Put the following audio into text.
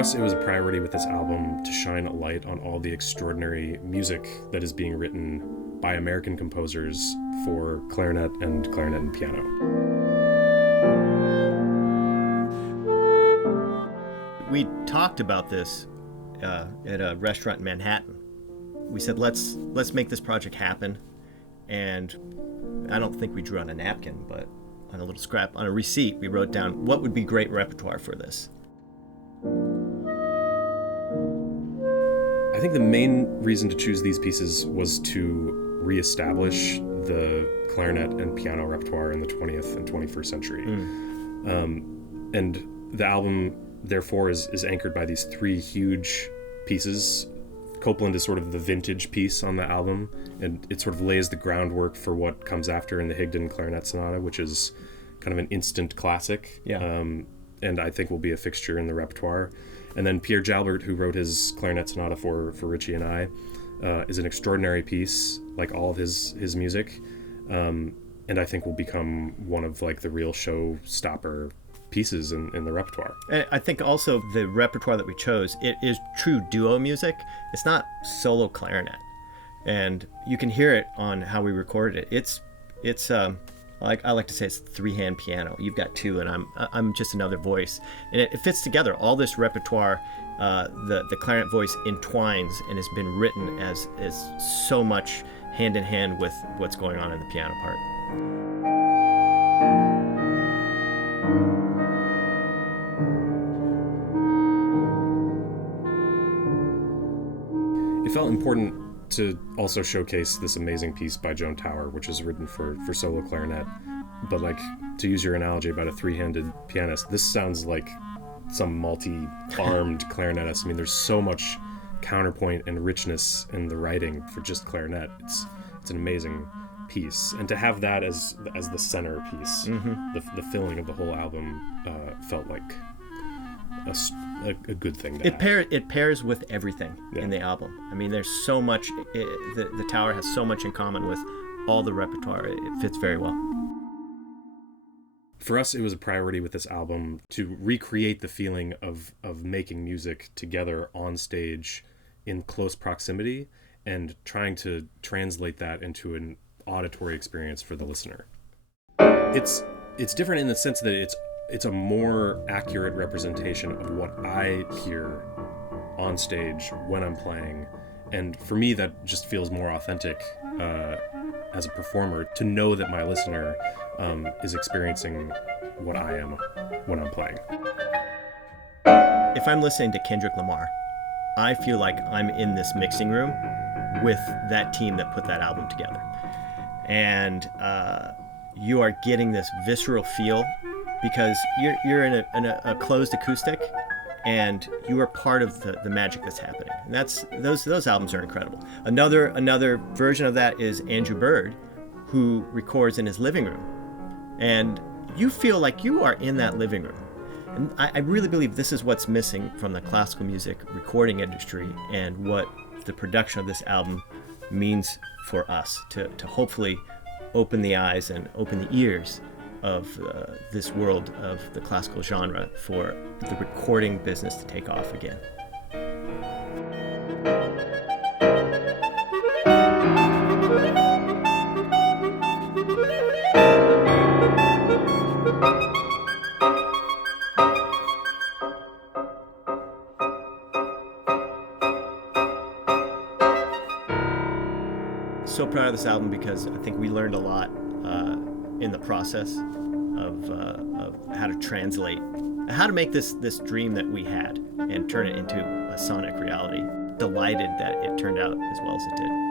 us, it was a priority with this album to shine a light on all the extraordinary music that is being written by American composers for clarinet and piano. We talked about this at a restaurant in Manhattan. We said, let's make this project happen. And I don't think we drew on a napkin, but on a little scrap, on a receipt, we wrote down what would be great repertoire for this. I think the main reason to choose these pieces was to reestablish the clarinet and piano repertoire in the 20th and 21st century. And the album, therefore, is anchored by these three huge pieces. Copeland is sort of the vintage piece on the album, and it sort of lays the groundwork for what comes after in the Higdon Clarinet Sonata, which is kind of an instant classic, and I think will be a fixture in the repertoire. And then Pierre Jalbert, who wrote his Clarinet Sonata for Richie and I, is an extraordinary piece, like all of his music, and I think will become one of like the real showstopper pieces in the repertoire. And I think also the repertoire that we chose, it is true duo music. It's not solo clarinet, and you can hear it on how we recorded it. It's I like to say it's three-hand piano. You've got two, and I'm just another voice, and it fits together. All this repertoire, the clarinet voice entwines and has been written as so much hand in hand with what's going on in the piano part. It felt important to also showcase this amazing piece by Joan Tower, which is written for solo clarinet. But like, to use your analogy about a three-handed pianist, this sounds like some multi-armed clarinetist. I mean, there's so much counterpoint and richness in the writing for just clarinet. It's an amazing piece. And to have that as the center piece, the filling of the whole album felt like a good thing to have. It pairs with everything in the album. I mean, there's so much. The Tower has so much in common with all the repertoire. It fits very well. For us, it was a priority with this album to recreate the feeling of making music together on stage in close proximity and trying to translate that into an auditory experience for the listener. It's different in the sense that it's a more accurate representation of what I hear on stage when I'm playing. And for me, that just feels more authentic as a performer, to know that my listener is experiencing what I am when I'm playing. If I'm listening to Kendrick Lamar, I feel like I'm in this mixing room with that team that put that album together. And you are getting this visceral feel because you're in a closed acoustic, and you are part of the magic that's happening. And those albums are incredible. Another version of that is Andrew Bird, who records in his living room, and you feel like you are in that living room. And I really believe this is what's missing from the classical music recording industry, and what the production of this album means for us to hopefully open the eyes and open the ears of this world of the classical genre for the recording business to take off again. So proud of this album because I think we learned a lot in the process of how to translate, how to make this dream that we had and turn it into a sonic reality. Delighted that it turned out as well as it did.